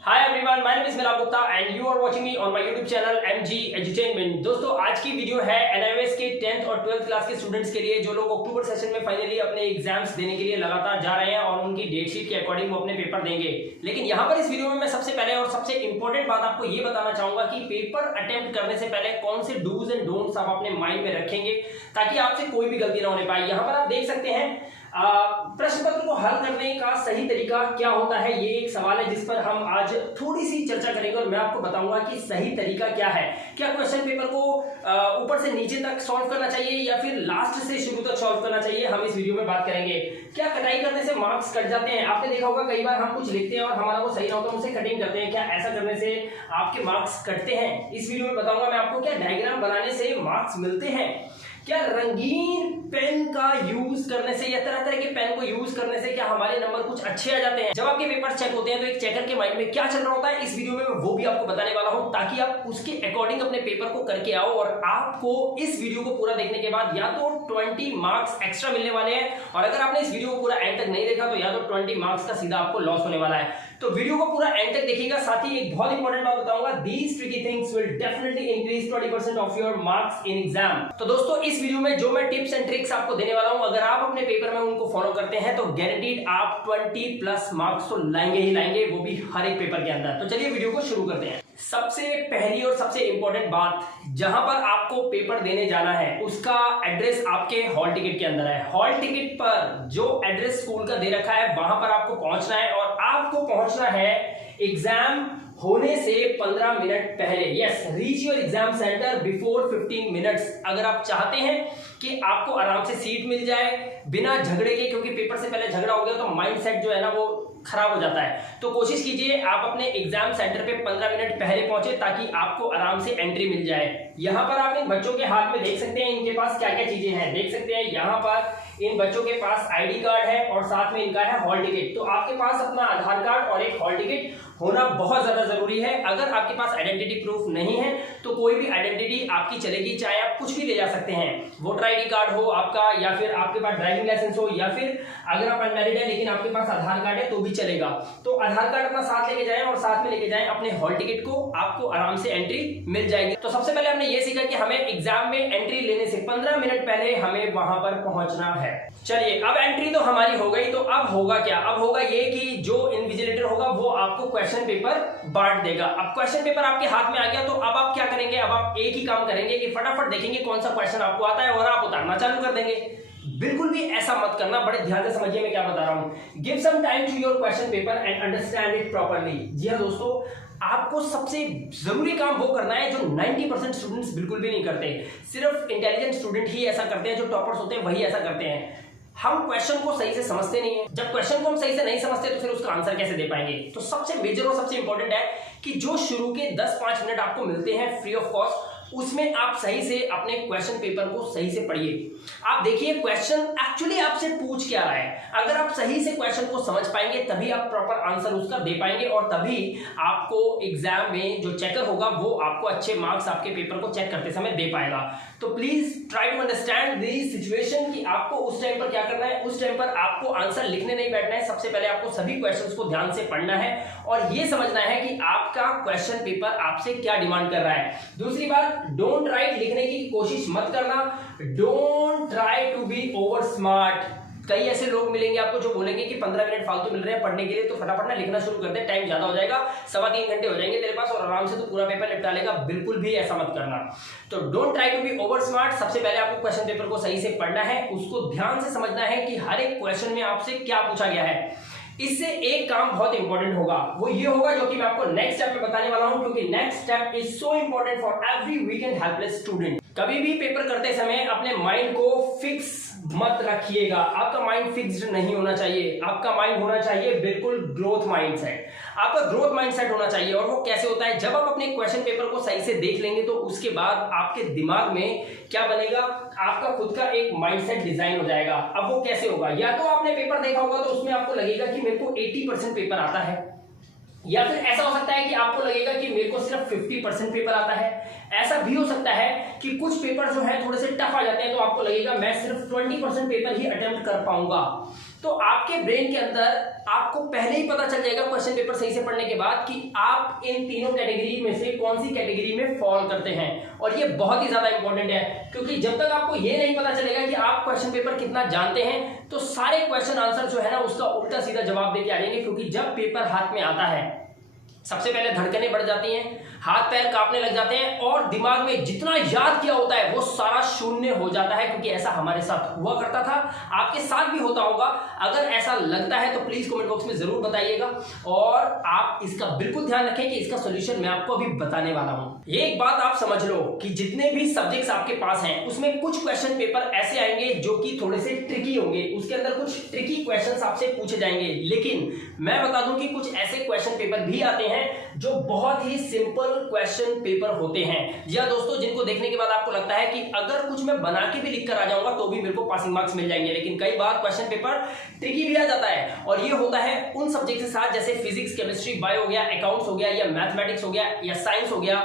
Hi everyone, my name is Milap Gupta and you are watching me on my YouTube channel MG edutainment. दोस्तों, आज की video है NIOS के 10th और 12th class के स्टूडेंट्स के लिए जो लोग अक्टूबर सेशन में फाइनली अपने एग्जाम्स देने के लिए लगातार जा रहे हैं और उनकी डेट शीट के अकॉर्डिंग वो अपने पेपर देंगे। लेकिन यहाँ पर इस वीडियो में मैं सबसे पहले और सबसे इंपॉर्टेंट बात आपको ये बताना चाहूंगा कि पेपर अटेम्प्ट करने से पहले कौन से डूज एंड डोंट्स आप अपने माइंड में रखेंगे ताकि आपसे कोई भी गलती ना होने पाए। यहाँ पर आप देख सकते हैं प्रश्न पत्र को हल करने का सही तरीका क्या होता है, ये एक सवाल है जिस पर हम आज थोड़ी सी चर्चा करेंगे और मैं आपको बताऊंगा कि सही तरीका क्या है। क्या क्वेश्चन पेपर को ऊपर से नीचे तक सॉल्व करना चाहिए या फिर लास्ट से शुरू तक सॉल्व करना चाहिए, हम इस वीडियो में बात करेंगे। क्या कटाई करने से मार्क्स कट जाते हैं? आपने देखा होगा कई बार हम कुछ लिखते हैं और हमारा वो सही ना होता, उनसे कटिंग करते हैं। क्या ऐसा करने से आपके मार्क्स कटते हैं? इस वीडियो में बताऊंगा मैं आपको। क्या डायग्राम बनाने से मार्क्स मिलते हैं? क्या रंगीन पेन का यूज करने से या तरह तरह के पेन को यूज करने से क्या हमारे नंबर कुछ अच्छे आ जाते हैं? जब आपके पेपर चेक होते हैं तो एक चेकर के माइंड में क्या चल रहा होता है, इस वीडियो में मैं वो भी आपको बताने वाला हूं ताकि आप उसके अकॉर्डिंग अपने पेपर को करके आओ। और आपको इस वीडियो को पूरा देखने के बाद या तो 20 मार्क्स एक्स्ट्रा मिलने वाले हैं, और अगर आपने इस वीडियो को पूरा एंड तक नहीं देखा तो या तो 20 मार्क्स का सीधा आपको लॉस होने वाला है। तो वीडियो को पूरा एंड तक देखिएगा। साथ ही एक बहुत इंपॉर्टेंट बात बताऊंगा, these tricky things will definitely increase 20% of your marks in exam। तो दोस्तों, इस वीडियो में जो मैं टिप्स एंड ट्रिक्स आपको देने वाला हूं, अगर आप अपने पेपर में उनको फॉलो करते हैं तो गारंटीड आप 20+ मार्क्स तो लाएंगे ही लाएंगे, वो भी हर एक पेपर के अंदर। तो चलिए वीडियो को शुरू करते हैं। सबसे पहली और सबसे इंपॉर्टेंट बात, जहां पर आपको पेपर देने जाना है उसका एड्रेस आपके हॉल टिकट के अंदर है। हॉल टिकट पर जो एड्रेस स्कूल का दे रखा है वहां पर आपको पहुंचना है, और आपको पहुंचना है एग्जाम होने से 15 मिनट पहले। Yes, reach your exam centre before 15 minutes. अगर आप चाहते हैं कि आपको आराम से सीट मिल जाए बिना झगड़े के, क्योंकि पेपर से पहले झगड़ा हो गया तो माइंडसेट जो है ना वो खराब हो जाता है, तो कोशिश कीजिए आप अपने एग्जाम सेंटर पे 15 मिनट पहले पहुंचे ताकि आपको आराम से एंट्री मिल जाए। यहाँ पर आप इन बच्चों के हाथ में देख सकते हैं इनके पास क्या क्या चीजें हैं। देख सकते हैं यहाँ पर इन बच्चों के पास आईडी कार्ड है और साथ में इनका है हॉल टिकट। तो आपके पास अपना आधार कार्ड और एक हॉल टिकट होना बहुत ज्यादा जरूरी है। अगर आपके पास आइडेंटिटी प्रूफ नहीं है तो कोई भी आइडेंटिटी आपकी चलेगी, चाहे आप कुछ भी ले जा सकते हैं। वोटर आईडी कार्ड हो आपका, या फिर आपके पास ड्राइविंग लाइसेंस हो, या फिर अगर आप अनमैरिड है लेकिन आपके पास आधार कार्ड है तो भी चलेगा। तो आधार कार्ड अपना साथ लेके जाएं और साथ में लेके जाएं अपने हॉल टिकट को, आपको आराम से एंट्री मिल जाएगी। तो सबसे पहले हमने ये सीखा कि हमें एग्जाम में एंट्री लेने से 15 मिनट पहले हमें वहां पर पहुंचना है। चलिए, अब एंट्री तो हमारी हो गई, तो अब होगा क्या? अब होगा ये कि जो इन्विजिलेटर होगा वो आपको क्वेश्चन पेपर बांट देगा। अब क्वेश्चन पेपर आपके हाथ में आ गया तो अब आप क्या करेंगे? अब आप एक ही काम करेंगे कि फटाफट देखेंगे कौन सा क्वेश्चन आपको आता है और आप उतारना चालू कर देंगे। बिल्कुल भी ऐसा मत करना, बड़े ध्यान से समझिए मैं क्या बता रहा हूं। Give some time to your question paper and understand it properly. जी हाँ दोस्तों, आपको सबसे जरूरी काम वो करना है जो 90% स्टूडेंट्स बिल्कुल भी नहीं करते। सिर्फ इंटेलिजेंट स्टूडेंट ही ऐसा करते हैं, जो टॉपर्स होते हैं वही ऐसा करते हैं। हम क्वेश्चन को सही से समझते नहीं है। जब क्वेश्चन को हम सही से नहीं समझते तो फिर उसका आंसर कैसे दे पाएंगे? तो सबसे मेजर और सबसे इंपॉर्टेंट है कि जो शुरू के 10-5 मिनट आपको मिलते हैं फ्री ऑफ कॉस्ट, उसमें आप सही से अपने क्वेश्चन पेपर को सही से पढ़िए। आप देखिए क्वेश्चन एक्चुअली आपसे पूछ क्या रहा है। अगर आप सही से क्वेश्चन को समझ पाएंगे तभी आप प्रॉपर आंसर उसका दे पाएंगे, और तभी आपको एग्जाम में जो चेकर होगा वो आपको अच्छे मार्क्स आपके पेपर को चेक करते समय दे पाएगा। तो please try to understand this situation कि आपको उस टाइम पर क्या करना है। उस टाइम पर आपको आंसर लिखने नहीं बैठना है। सबसे पहले आपको सभी क्वेश्चंस को ध्यान से पढ़ना है और ये समझना है कि आपका क्वेश्चन पेपर आपसे क्या डिमांड कर रहा है। दूसरी बात, डोंट राइट लिखने की कोशिश मत करना। Don't try to be over smart. कई ऐसे लोग मिलेंगे आपको जो बोलेंगे कि 15 मिनट फालतू मिल रहे हैं पढ़ने के लिए तो फटाफट ना लिखना शुरू कर दे, टाइम ज्यादा हो जाएगा, 3.25 घंटे हो जाएंगे तेरे पास और आराम से तो पूरा पेपर निपटा लेगा। बिल्कुल भी ऐसा मत करना। तो don't try to be over smart. सबसे पहले आपको क्वेश्चन पेपर को सही से पढ़ना है, उसको ध्यान से समझना है कि हर एक क्वेश्चन में आपसे क्या पूछा गया है। इससे एक काम बहुत इंपॉर्टेंट होगा, वो ये होगा जो कि मैं आपको नेक्स्ट स्टेप में बताने वाला हूं, क्योंकि next step is so important for every weak and helpless student. कभी भी पेपर करते समय अपने माइंड को फिक्स मत रखिएगा। आपका माइंड फिक्स्ड नहीं होना चाहिए। आपका माइंड होना चाहिए बिल्कुल ग्रोथ माइंडसेट। आपका ग्रोथ माइंडसेट होना चाहिए। और वो कैसे होता है? जब आप अपने क्वेश्चन पेपर को सही से देख लेंगे तो उसके बाद आपके दिमाग में क्या बनेगा? आपका खुद का एक माइंडसेट डिजाइन हो जाएगा। अब वो कैसे होगा? या तो आपने पेपर देखा होगा तो उसमें आपको लगेगा कि मेरे को 80% पेपर आता है, या फिर ऐसा हो सकता है कि आपको लगेगा कि मेरे को सिर्फ 50% पेपर आता है। ऐसा भी हो सकता है कि कुछ पेपर जो है थोड़े से टफ आ जाते हैं तो आपको लगेगा मैं सिर्फ 20% पेपर ही अटेम्प्ट कर पाऊंगा। तो आपके ब्रेन के अंदर आपको पहले ही पता चल जाएगा क्वेश्चन पेपर सही से पढ़ने के बाद कि आप इन तीनों कैटेगरी में से कौन सी कैटेगरी में फॉल करते हैं। और ये बहुत ही ज्यादा इंपॉर्टेंट है, क्योंकि जब तक आपको ये नहीं पता चलेगा कि आप क्वेश्चन पेपर कितना जानते हैं तो सारे क्वेश्चन आंसर जो है ना उसका उल्टा सीधा जवाब देके आ जाएंगे। क्योंकि जब पेपर हाथ में आता है सबसे पहले धड़कनें बढ़ जाती हैं, हाथ पैर कांपने लग जाते हैं और दिमाग में जितना याद किया होता है वो सारा शून्य हो जाता है। क्योंकि ऐसा हमारे साथ हुआ करता था, आपके साथ भी होता होगा। अगर ऐसा लगता है तो प्लीज कमेंट बॉक्स में जरूर बताइएगा और आप इसका बिल्कुल ध्यान रखें कि इसका सॉल्यूशन मैं आपको अभी बताने वाला हूं। ये एक बात आप समझ लो कि जितने भी सब्जेक्ट्स आपके पास हैं उसमें कुछ क्वेश्चन पेपर ऐसे आएंगे जो कि थोड़े से ट्रिकी होंगे, उसके अंदर कुछ ट्रिकी क्वेश्चन आपसे पूछे जाएंगे। लेकिन मैं बता दूं कि कुछ ऐसे क्वेश्चन पेपर भी आते हैं जो बहुत ही सिंपल क्वेश्चन पेपर होते हैं। जी हाँ दोस्तों, जिनको देखने के बाद आपको लगता है कि अगर कुछ मैं बना के भी लिख कर आ जाऊंगा तो भी मेरे को पासिंग मार्क्स मिल जाएंगे। लेकिन कई बार क्वेश्चन पेपर ट्रिकी भी आ जाता है और ये होता है उन सब्जेक्ट के साथ जैसे फिजिक्स, केमिस्ट्री, बायो हो गया, अकाउंट्स हो गया या मैथमेटिक्स हो गया या साइंस हो गया,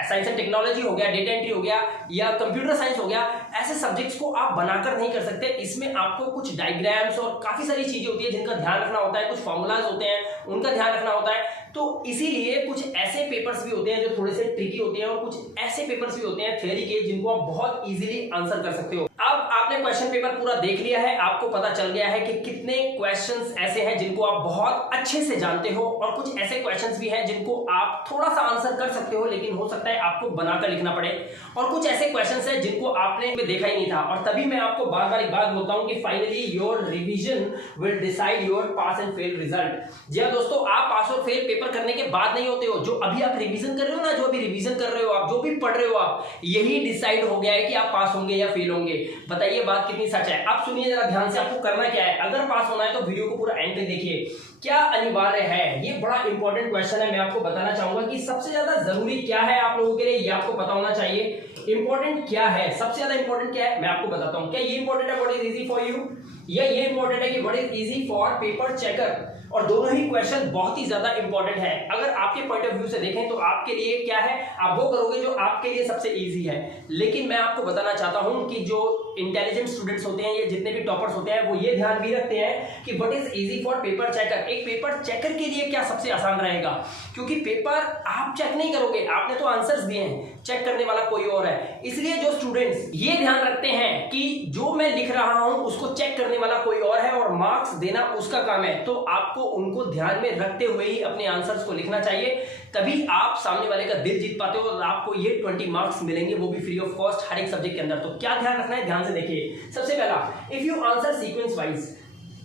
साइंस एंड टेक्नोलॉजी हो गया, डेटा एंट्री हो गया या कंप्यूटर साइंस हो गया। ऐसे सब्जेक्ट्स को आप बनाकर नहीं कर सकते। इसमें आपको कुछ डायग्राम्स और काफी सारी चीजें होती है जिनका ध्यान रखना होता है, कुछ फॉर्मूलाज होते हैं उनका ध्यान रखना होता है। तो इसीलिए कुछ ऐसे पेपर्स भी होते हैं जो थोड़े से ट्रिकी होते हैं और कुछ ऐसे पेपर्स भी होते हैं थ्योरी के जिनको आप बहुत इजीली आंसर कर सकते हो। अब आपने क्वेश्चन पेपर पूरा देख लिया है, आपको पता चल गया है कि कितने क्वेश्चंस ऐसे हैं जिनको आप बहुत अच्छे से जानते हो और कुछ ऐसे क्वेश्चंस भी हैं जिनको आप थोड़ा सा आंसर कर सकते हो लेकिन हो सकता है आपको बनाकर लिखना पड़े। और कुछ ऐसे क्वेश्चंस हैं जिनको आपने देखा ही नहीं था। और तभी मैं आपको बार बार एक बात बोलता हूं कि finally your revision will decide your pass and fail result. जी हां दोस्तों, आप पास और फेल पेपर करने के बाद नहीं होते हो। जो अभी आप रिवीजन कर रहे हो ना, जो अभी रिवीजन कर रहे हो आप, जो भी पढ़ रहे हो आप, यही डिसाइड हो गया है कि आप पास होंगे या फेल होंगे। बताइए बात कितनी सच है। अब सुनिए जरा ध्यान से, आपको करना क्या है। अगर पास होना है तो वीडियो को पूरा एंड तक देखिए। क्या अनिवार्य है, ये बड़ा इंपॉर्टेंट क्वेश्चन है। मैं आपको बताना चाहूंगा कि सबसे ज्यादा जरूरी क्या है आप लोगों के लिए, ये आपको पता होना चाहिए। इंपॉर्टेंट क्या है, सबसे ज्यादा इंपॉर्टेंट क्या है मैं आपको बताता हूं। क्या ये इंपॉर्टेंट है what is easy for you, या ये इंपॉर्टेंट है कि what is easy for paper checker. और दोनों ही क्वेश्चन बहुत ही ज्यादा इंपॉर्टेंट है। अगर आपके पॉइंट ऑफ व्यू से देखें तो आपके लिए क्या है, आप वो करोगे जो आपके लिए सबसे इजी है। लेकिन मैं आपको बताना चाहता हूं कि जो इंटेलिजेंट स्टूडेंट्स होते हैं या जितने भी टॉपर्स होते हैं वो ये ध्यान भी रखते हैं कि what is easy for paper checker. एक पेपर चेकर के लिए क्या सबसे आसान रहेगा, क्योंकि पेपर आप चेक नहीं करोगे, आपने तो आंसर्स दिए हैं, चेक करने वाला कोई और है। इसलिए जो स्टूडेंट्स ये ध्यान रखते हैं कि जो मैं लिख रहा हूं उसको चेक करने वाला कोई और है और मार्क्स देना उसका काम है, तो आपको उनको ध्यान में रखते हुए ही अपने आंसर्स को लिखना चाहिए। तभी आप सामने वाले का दिल जीत पाते हो और आपको ये 20 मार्क्स मिलेंगे, वो भी फ्री ऑफ कॉस्ट हर एक सब्जेक्ट के अंदर। तो क्या ध्यान रखना है, ध्यान से देखिए। सबसे पहला, if you answer sequence wise,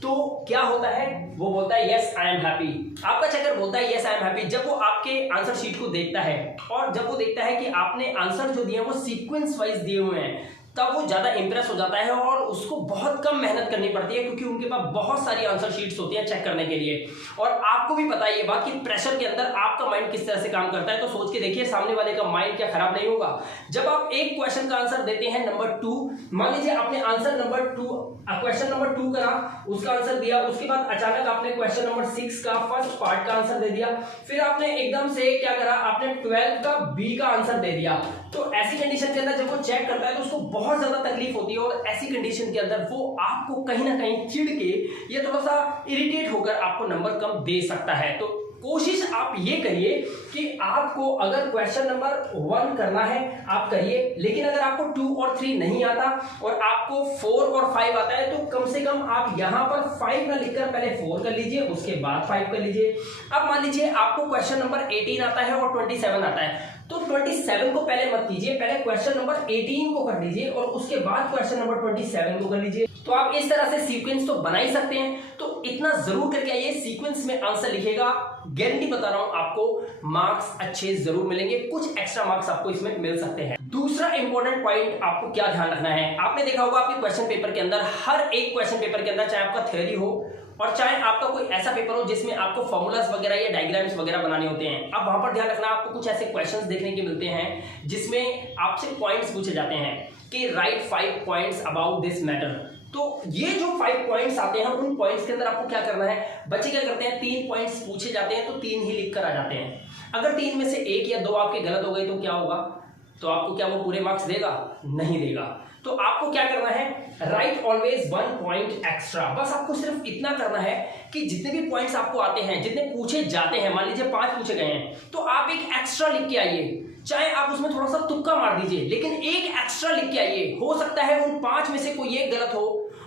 तो क्या होता है, वो बोलता है यस आई एम हैप्पी। आपका चेकर बोलता है यस आई एम हैप्पी जब वो आपके आंसर शीट को देखता है और जब वो देखता है कि आपने आंसर जो दिए वो सीक्वेंस वाइज दिए हुए हैं, तब वो ज्यादा इंप्रेस हो जाता है और उसको बहुत कम मेहनत करनी पड़ती है, क्योंकि उनके पास बहुत सारी आंसर शीट्स होती हैं चेक करने के लिए। और आपको भी पता है ये बात कि प्रेशर के अंदर आपका माइंड किस तरह से काम करता है। तो सोच के देखिए सामने वाले का माइंड क्या खराब नहीं होगा। जब आप एक क्वेश्चन का आंसर देते हैं नंबर 2, मान लीजिए आपने आंसर नंबर 2 क्वेश्चन नंबर 2 करा, उसका आंसर दिया, उसके बाद अचानक आपने क्वेश्चन नंबर 6 का फर्स्ट पार्ट का आंसर दे दिया, फिर आपने एकदम से क्या करा, आपने 12 का बी का आंसर दे दिया। तो ऐसी कंडीशन के अंदर जब वो चेक करता है तो उसको बहुत ज्यादा तकलीफ होती है और ऐसी कंडीशन के अंदर वो आपको कहीं ना कहीं चिढ़ के या थोड़ा सा इरिटेट होकर आपको नंबर कम दे सकता है। तो कोशिश आप ये करिए कि आपको अगर क्वेश्चन नंबर 1 करना है आप करिए, लेकिन अगर आपको 2 और 3 नहीं आता और आपको 4 और 5 आता है तो कम से कम आप यहां पर 5 ना लिखकर पहले 4 कर लीजिए, उसके बाद 5 कर लीजिए। अब मान लीजिए आपको क्वेश्चन नंबर 18 आता है और 27 आता है, तो 27 को पहले मत कीजिए, पहले क्वेश्चन नंबर 18 को कर लीजिए और उसके बाद क्वेश्चन नंबर 27 को कर लीजिए। तो आप इस तरह से सीक्वेंस तो बना ही सकते हैं। तो इतना जरूर करके आइए, सीक्वेंस में आंसर लिखेगा, गारंटी बता रहा हूं आपको मार्क्स अच्छे जरूर मिलेंगे, कुछ एक्स्ट्रा मार्क्स आपको इसमें मिल सकते हैं। दूसरा इंपॉर्टेंट पॉइंट आपको क्या ध्यान रखना है, आपने देखा होगा आपके क्वेश्चन पेपर के अंदर, हर एक क्वेश्चन पेपर के अंदर, चाहे आपका थ्योरी हो और चाहे आपका कोई ऐसा पेपर हो जिसमें आपको फॉर्मूलाज वगैरह या डायग्राम्स वगैरह बनाने होते हैं, अब वहां पर ध्यान रखना आपको कुछ ऐसे क्वेश्चंस देखने के मिलते हैं जिसमें आपसे पॉइंट्स पूछे जाते हैं कि right 5 points about this matter. तो ये जो 5 पॉइंट्स आते हैं उन पॉइंट्स के अंदर आपको क्या करना है, बच्चे क्या करते हैं 3 पॉइंट्स पूछे जाते हैं तो 3 ही लिख कर आ जाते हैं। अगर 3 में से 1 या 2 आपके गलत हो गए तो क्या होगा, तो आपको क्या वो पूरे मार्क्स देगा, नहीं देगा। तो आपको क्या करना है, राइट ऑलवेज 1 पॉइंट एक्स्ट्रा। बस आपको सिर्फ इतना करना है कि जितने भी पॉइंट्स आपको आते हैं, जितने पूछे जाते हैं, मान लीजिए 5 पूछे गए हैं, तो आप एक एक्स्ट्रा लिख के आइए। चाहे आप उसमें थोड़ा सा तुक्का मार दीजिए, लेकिन एक एक्स्ट्रा लिख के आइए। हो सकता है उन 5 में से कोई एक गलत हो,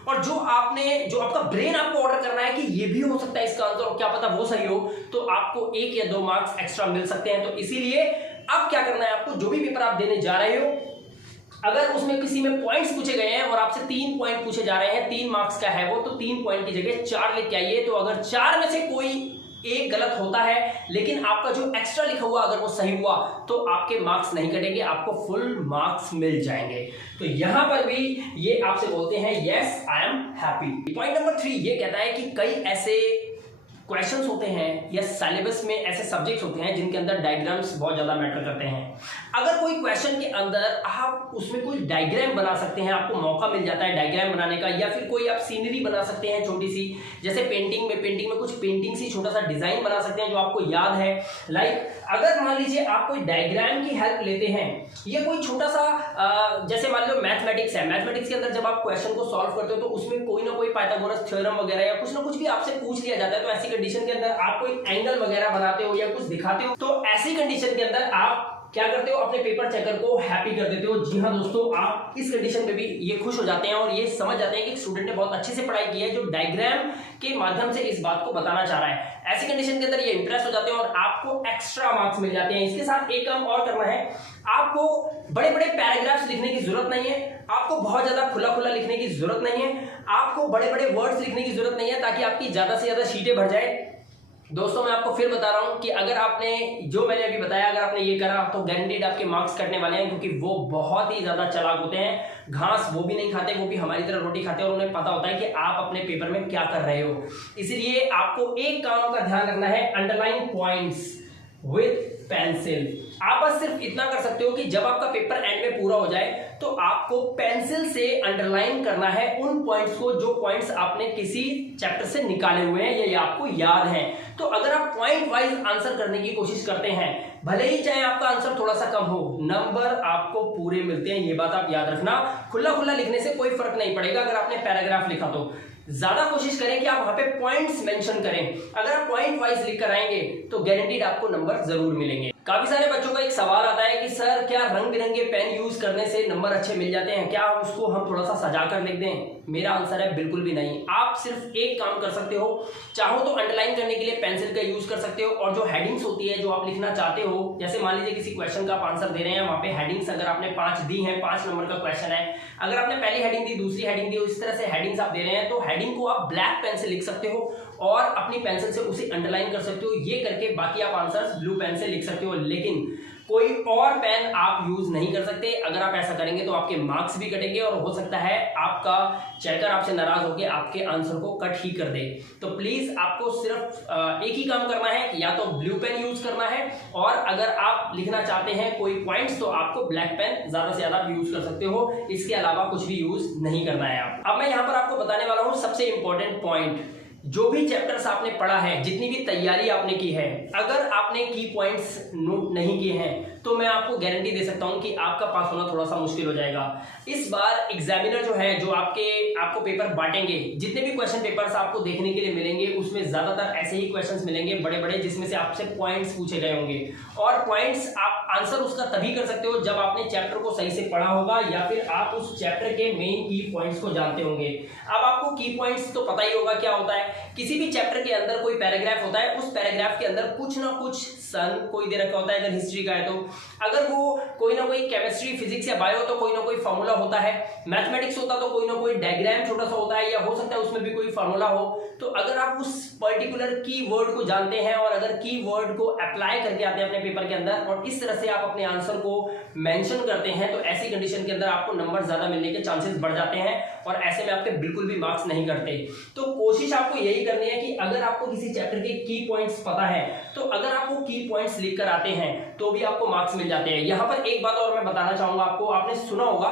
और जो आपका ब्रेन आपको ऑर्डर करना है कि ये भी हो सकता है इसका आंसर, और क्या पता वो सही हो, तो आपको 1 या 2 मार्क्स एक्स्ट्रा मिल सकते हैं। तो इसीलिए अब क्या करना है आपको, जो भी पेपर आप देने जा रहे हो, अगर उसमें किसी में पॉइंट्स पूछे गए हैं और आपसे 3 पॉइंट पूछे जा रहे हैं, 3 मार्क्स का है वो, तो 3 पॉइंट की जगह 4 लिख के आइए। तो अगर 4 में से कोई एक गलत होता है, लेकिन आपका जो एक्स्ट्रा लिखा हुआ अगर वो सही हुआ, तो आपके मार्क्स नहीं कटेंगे, आपको फुल मार्क्स मिल जाएंगे। तो यहां पर भी ये आपसे बोलते हैं yes I am happy. Point number 3 ये कहता है कि कई ऐसे क्वेश्चंस होते हैं या सिलेबस में ऐसे सब्जेक्ट्स होते हैं जिनके अंदर डायग्राम्स बहुत ज्यादा मैटर करते हैं। अगर कोई क्वेश्चन के अंदर आप उसमें कोई डायग्राम बना सकते हैं, आपको मौका मिल जाता है डायग्राम बनाने का, या फिर कोई आप सीनरी बना सकते हैं छोटी सी, जैसे पेंटिंग में कुछ पेंटिंग सी छोटा सा डिजाइन बना सकते हैं जो आपको याद है। लाइक अगर मान लीजिए आप कोई डायग्राम की हेल्प लेते हैं, या कोई छोटा सा जैसे मान लो मैथमेटिक्स है, मैथमेटिक्स के अंदर जब आप क्वेश्चन को सॉल्व करते हो तो उसमें कोई ना कोई पाइथागोरस थ्योरम वगैरह या कुछ ना कुछ भी आपसे पूछ लिया जाता है, तो ऐसी कंडीशन के अंदर आप कोई एंगल वगैरह बनाते हो या कुछ दिखाते हो, तो ऐसी कंडीशन के अंदर आप क्या करते हो, अपने पेपर चेकर को हैप्पी कर देते हो। जी हाँ दोस्तों, आप इस कंडीशन में भी ये खुश हो जाते हैं और ये समझ जाते हैं कि स्टूडेंट ने बहुत अच्छे से पढ़ाई की है, जो डायग्राम के माध्यम से इस बात को बताना चाह रहा है। ऐसी कंडीशन के अंदर ये इंप्रेस हो जाते हैं और आपको एक्स्ट्रा मार्क्स मिल जाते हैं। इसके साथ एक काम और करना है, आपको बड़े बड़े पैराग्राफ्स लिखने की जरूरत नहीं है, आपको बहुत ज्यादा खुला खुला लिखने की जरूरत नहीं है, आपको बड़े बड़े वर्ड्स लिखने की जरूरत नहीं है, ताकि आपकी ज्यादा से ज्यादा शीटें भर जाए। दोस्तों मैं आपको फिर बता रहा हूं कि अगर आपने जो मैंने अभी बताया, अगर आपने ये करा तो गारंटीड आपके मार्क्स कटने वाले हैं, क्योंकि वो बहुत ही ज्यादा चालाक होते हैं। घास वो भी नहीं खाते, वो भी हमारी तरह रोटी खाते हैं, और उन्हें पता होता है कि आप अपने पेपर में क्या कर रहे हो। इसीलिए आपको एक काम का ध्यान रखना है, अंडरलाइन पॉइंट्स विथ पेंसिल। आप बस सिर्फ इतना कर सकते हो कि जब आपका पेपर एंड में पूरा हो जाए तो आपको पेंसिल से अंडरलाइन करना है उन पॉइंट्स को जो पॉइंट्स आपने किसी चैप्टर से निकाले हुए हैं या आपको याद हैं। तो अगर आप पॉइंट वाइज आंसर करने की कोशिश करते हैं, भले ही चाहे आपका आंसर थोड़ा सा कम हो, नंबर आपको पूरे मिलते हैं। ये बात आप याद रखना। खुला खुला लिखने से कोई फर्क नहीं पड़ेगा। अगर आपने पैराग्राफ लिखा तो ज्यादा कोशिश करें कि आप वहां पे पॉइंट्स मेंशन करें। अगर आप पॉइंट वाइज लिख कर आएंगे तो गारंटीड आपको नंबर जरूर मिलेंगे। काफी सारे बच्चों का एक सवाल आता है कि सर क्या रंग बिरंगे पेन यूज करने से नंबर अच्छे मिल जाते हैं, क्या उसको हम थोड़ा सा सजा कर लिख दें? मेरा आंसर है बिल्कुल भी नहीं। आप सिर्फ एक काम कर सकते हो, चाहो तो अंडरलाइन करने के लिए पेंसिल का यूज कर सकते हो, और जो हेडिंग्स होती है जो आप लिखना चाहते हो, जैसे मान लीजिए किसी क्वेश्चन का आप आंसर दे रहे हैं, वहां पे हेडिंग्स अगर आपने 5 दी हैं, 5 नंबर का क्वेश्चन है, अगर आपने पहली हेडिंग दी, दूसरी हेडिंग दी, इस तरह से हेडिंग्स आप दे रहे हैं, तो हेडिंग को आप ब्लैक पेन से लिख सकते हो और अपनी पेंसिल से उसे अंडरलाइन कर सकते हो। ये करके बाकी आप आंसर्स ब्लू पेन से लिख सकते हो, लेकिन कोई और पेन आप यूज नहीं कर सकते। अगर आप ऐसा करेंगे तो आपके मार्क्स भी कटेंगे और हो सकता है आपका चेकर आपसे नाराज होकर आपके आंसर को कट ही कर दे। तो प्लीज आपको सिर्फ एक ही काम करना है, या तो ब्लू पेन यूज करना है, और अगर आप लिखना चाहते हैं कोई पॉइंट्स तो आपको ब्लैक पेन ज्यादा से ज्यादा यूज कर सकते हो। इसके अलावा कुछ भी यूज नहीं करना है आप। अब मैं यहाँ पर आपको बताने वाला हूँ सबसे इंपॉर्टेंट पॉइंट। जो भी चैप्टर्स आपने पढ़ा है, जितनी भी तैयारी आपने की है, अगर आपने की पॉइंट्स नोट नहीं किए हैं तो मैं आपको गारंटी दे सकता हूं कि आपका पास होना थोड़ा सा मुश्किल हो जाएगा। इस बार एग्जामिनर जो है, जो आपको पेपर बांटेंगे, जितने भी क्वेश्चन पेपर्स आपको देखने के लिए मिलेंगे उसमें ज्यादातर ऐसे ही क्वेश्चंस मिलेंगे बड़े बड़े, जिसमें से आपसे पॉइंट्स पूछे गए होंगे। और पॉइंट्स आप आंसर उसका तभी कर सकते हो जब आपने चैप्टर को सही से पढ़ा होगा, या फिर आप उस चैप्टर के मेन की पॉइंट्स को जानते होंगे। अब आपको की पॉइंट्स तो पता ही होगा क्या होता है। किसी भी चैप्टर के अंदर कोई पैराग्राफ होता है, उस पैराग्राफ के अंदर कुछ ना कुछ सन कोई दे रखा होता है, अगर हिस्ट्री का है तो, अगर वो कोई ना कोई केमिस्ट्री, फिजिक्स या बायो तो कोई ना कोई फार्मूला होता है, मैथमेटिक्स होता तो कोई ना कोई डायग्राम छोटा सा होता है, या हो सकता है उसमें भी कोई फार्मूला हो। तो अगर आप उस पर्टिकुलर कीवर्ड को जानते हैं और अगर कीवर्ड को अप्लाई करके आते हैं अपने पेपर के अंदर और इस तरह से आप अपने आंसर को मेंशन करते हैं, तो ऐसी कंडीशन के अंदर आपको नंबर ज्यादा मिलने के चांसेस बढ़ जाते हैं और ऐसे में आपके बिल्कुल भी मार्क्स नहीं करते। तो कोशिश आपको यही करनी है कि अगर आपको किसी चैप्टर के की पॉइंट्स पता है तो अगर आप वो की पॉइंट्स लिख कर आते हैं तो भी आपको मार्क्स मिल जाते हैं। यहां पर एक बात और मैं बताना चाहूंगा आपको, आपने सुना होगा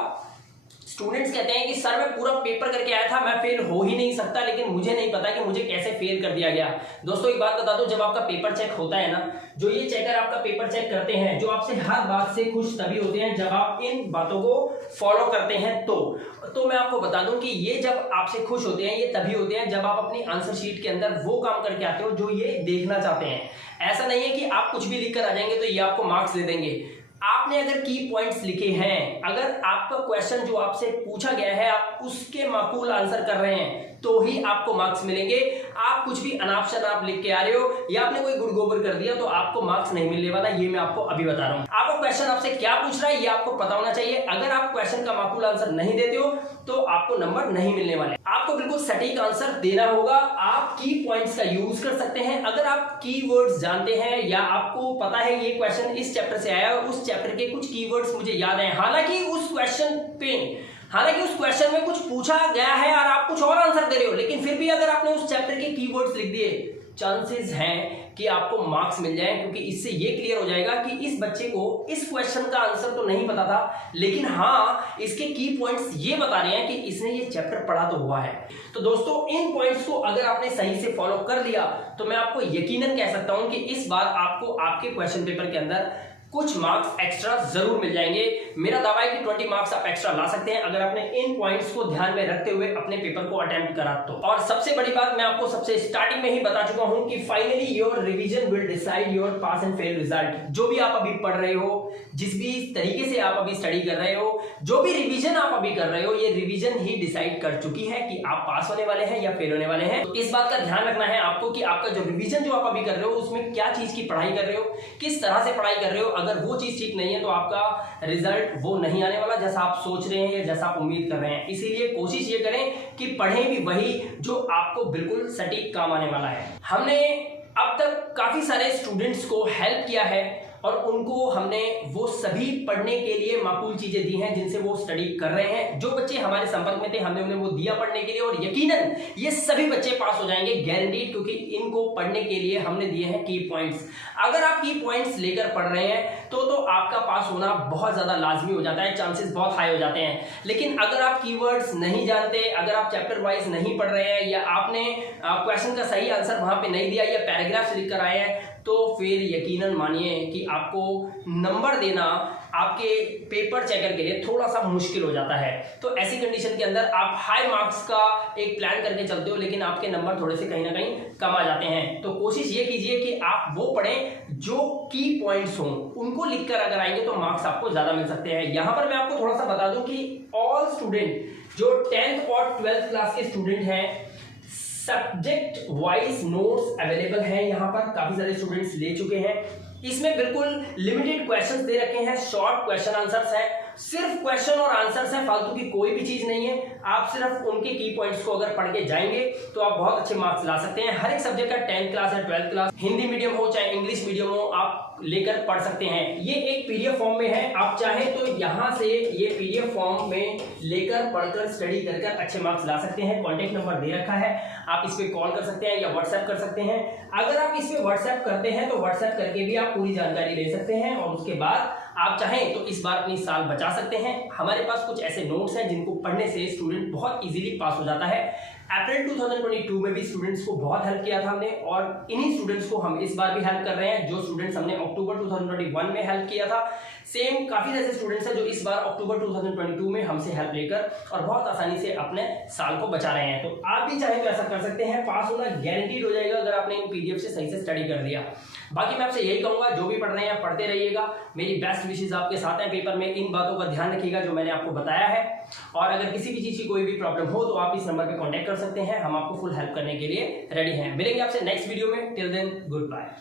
स्टूडेंट्स कहते हैं कि सर मैं पूरा पेपर करके आया था, मैं फेल हो ही नहीं सकता, लेकिन मुझे नहीं पता कि मुझे कैसे फेल कर दिया गया। दोस्तों एक बात बता दो, जब आपका पेपर चेक होता है ना, जो ये चेकर आपका पेपर चेक करते हैं, जो आपसे हर बात से खुश तभी होते हैं जब आप इन बातों को फॉलो करते हैं। तो मैं आपको बता दूं कि ये जब आपसे खुश होते हैं ये तभी होते हैं जब आप अपनी आंसर शीट के अंदर वो काम करके आते हो जो ये देखना चाहते हैं। ऐसा नहीं है कि आप कुछ भी लिख कर आ जाएंगे तो ये आपको मार्क्स दे देंगे। आपने अगर की पॉइंट्स लिखे हैं, अगर आपका क्वेश्चन जो आपसे पूछा गया है आप उसके माकूल आंसर कर रहे हैं तो ही आपको मार्क्स मिलेंगे। आप कुछ भी अनाप शनाप लिख के आ रहे हो या आपने कोई गुड़गोबर कर दिया तो आपको मार्क्स नहीं मिलने वाला, ये मैं आपको अभी बता रहा हूं। आपका क्वेश्चन आपसे क्या पूछ रहा है ये आपको पता होना चाहिए। अगर आप क्वेश्चन का माकूल आंसर नहीं देते हो तो आपको नंबर नहीं मिलने वाले। आपको बिल्कुल सटीक आंसर देना होगा। आप की पॉइंट्स का यूज कर सकते हैं। अगर आप कीवर्ड्स जानते हैं या आपको पता है ये क्वेश्चन इस चैप्टर से आया है, उस चैप्टर के कुछ कीवर्ड्स मुझे याद है, हालांकि उस क्वेश्चन में कुछ पूछा गया है और आप कुछ और आंसर दे रहे हो, लेकिन फिर भी अगर आपने उस चैप्टर के कीवर्ड्स लिख दिए, चांसेस हैं कि आपको मार्क्स मिल जाए, क्योंकि इससे ये क्लियर हो जाएगा कि इस बच्चे को इस क्वेश्चन का आंसर तो नहीं पता था, लेकिन हाँ इसके की पॉइंट्स ये बता रहे हैं कि इसने ये चैप्टर पढ़ा तो हुआ है। तो दोस्तों इन पॉइंट्स को अगर आपने सही से फॉलो कर लिया तो मैं आपको यकीनन कह सकता हूं कि इस बार आपको आपके क्वेश्चन पेपर के अंदर कुछ मार्क्स एक्स्ट्रा जरूर मिल जाएंगे। मेरा दावा है कि 20 मार्क्स आप एक्स्ट्रा ला सकते हैं अगर आपने इन पॉइंट्स को ध्यान में रखते हुए अपने पेपर को अटेम्प्ट करा तो। और सबसे बड़ी बात मैं आपको सबसे स्टार्टिंग में ही बता चुका हूं कि finally your revision will decide your pass and fail result. जो भी आप अभी पढ़ रहे हो, जिस भी तरीके से आप अभी स्टडी कर रहे हो, जो भी रिवीजन आप अभी कर रहे हो, ये रिवीजन ही डिसाइड कर चुकी है कि आप पास होने वाले हैं या फेल होने वाले हैं। तो इस बात का ध्यान रखना है आपको कि आपका जो रिवीजन जो आप अभी कर रहे हो उसमें क्या चीज की पढ़ाई कर रहे हो, किस तरह से पढ़ाई कर रहे हो। अगर वो चीज ठीक नहीं है तो आपका रिजल्ट वो नहीं आने वाला जैसा आप सोच रहे हैं या जैसा आप उम्मीद कर रहे हैं। इसीलिए कोशिश ये करें कि पढ़ें भी वही जो आपको बिल्कुल सटीक काम आने वाला है। हमने अब तक काफी सारे स्टूडेंट्स को हेल्प किया है और उनको हमने वो सभी पढ़ने के लिए माकूल चीजें दी हैं जिनसे वो स्टडी कर रहे हैं। जो बच्चे हमारे संपर्क में थे हमने उन्हें वो दिया पढ़ने के लिए और यकीनन ये सभी बच्चे पास हो जाएंगे गारंटीड, क्योंकि इनको पढ़ने के लिए हमने दिए हैं की पॉइंट्स। अगर आप की पॉइंट्स लेकर पढ़ रहे हैं तो आपका पास होना बहुत ज्यादा लाजमी हो जाता है, चांसेस बहुत हाई हो जाते हैं। लेकिन अगर आप कीवर्ड्स नहीं जानते, अगर आप चैप्टर वाइज नहीं पढ़ रहे हैं या आपने क्वेश्चन का सही आंसर वहां पे नहीं दिया या पैराग्राफ लिख कर आए हैं तो फिर यकीनन मानिए कि आपको नंबर देना आपके पेपर चेकर के लिए थोड़ा सा मुश्किल हो जाता है। तो ऐसी कंडीशन के अंदर आप हाई मार्क्स का एक प्लान करके चलते हो लेकिन आपके नंबर थोड़े से कहीं ना कहीं कम आ जाते हैं। तो कोशिश ये कीजिए कि आप वो पढ़ें जो की पॉइंट्स हों, उनको लिखकर अगर आएंगे तो मार्क्स आपको ज्यादा मिल सकते हैं। यहां पर मैं आपको थोड़ा सा बता दूं कि ऑल स्टूडेंट जो 10th और 12th क्लास के स्टूडेंट हैं, सब्जेक्ट वाइज नोट्स अवेलेबल हैं। यहाँ पर काफी सारे स्टूडेंट्स ले चुके हैं। इसमें बिल्कुल लिमिटेड क्वेश्चंस दे रखे हैं, शॉर्ट क्वेश्चन आंसर्स हैं, सिर्फ क्वेश्चन और आंसर्स हैं, फालतू की कोई भी चीज नहीं है। आप सिर्फ उनके की पॉइंट्स को अगर पढ़ के जाएंगे तो आप बहुत अच्छे मार्क्स ला सकते हैं। हर एक सब्जेक्ट का 10th क्लास है, 12th क्लास, हिंदी मीडियम हो चाहे इंग्लिश मीडियम हो, आप लेकर पढ़ सकते हैं। ये एक पीडीएफ फॉर्म में है, आप चाहें तो यहां से ये पीडीएफ फॉर्म में लेकर पढ़कर स्टडी कर अच्छे मार्क्स ला सकते हैं। कॉन्टेक्ट नंबर दे रखा है, आप इस पे कॉल कर सकते हैं या व्हाट्सएप कर सकते हैं। अगर आप इस पे व्हाट्सएप करते हैं तो व्हाट्सएप करके भी आप पूरी जानकारी ले सकते हैं और उसके बाद आप चाहें तो इस बार अपनी साल बचा सकते हैं। हमारे पास कुछ ऐसे नोट्स हैं जिनको पढ़ने से स्टूडेंट बहुत इजीली पास हो जाता है। अप्रैल 2022 में भी स्टूडेंट्स को बहुत हेल्प किया था हमने और इन्हीं स्टूडेंट्स को हम इस बार भी हेल्प कर रहे हैं जो स्टूडेंट्स हमने अक्टूबर 2021 में हेल्प किया था। सेम काफी ऐसे स्टूडेंट्स हैं जो इस बार अक्टूबर 2022 में हमसे हेल्प लेकर और बहुत आसानी से अपने साल को बचा रहे हैं। तो आप भी चाहे तो ऐसा कर सकते हैं, पास होना गारंटीड हो जाएगा अगर आपने इन पीडीएफ से सही से स्टडी कर दिया। बाकी मैं आपसे यही कहूंगा, जो भी पढ़ रहे हैं पढ़ते रहिएगा। मेरी बेस्ट विशेष आपके साथ है पेपर में। इन बातों का ध्यान रखिएगा जो मैंने आपको बताया है और अगर किसी भी चीज की कोई भी प्रॉब्लम हो तो आप इस नंबर पे कांटेक्ट कर सकते हैं। हम आपको फुल हेल्प करने के लिए रेडी हैं। मिलेंगे आपसे नेक्स्ट वीडियो में। Till then good bye.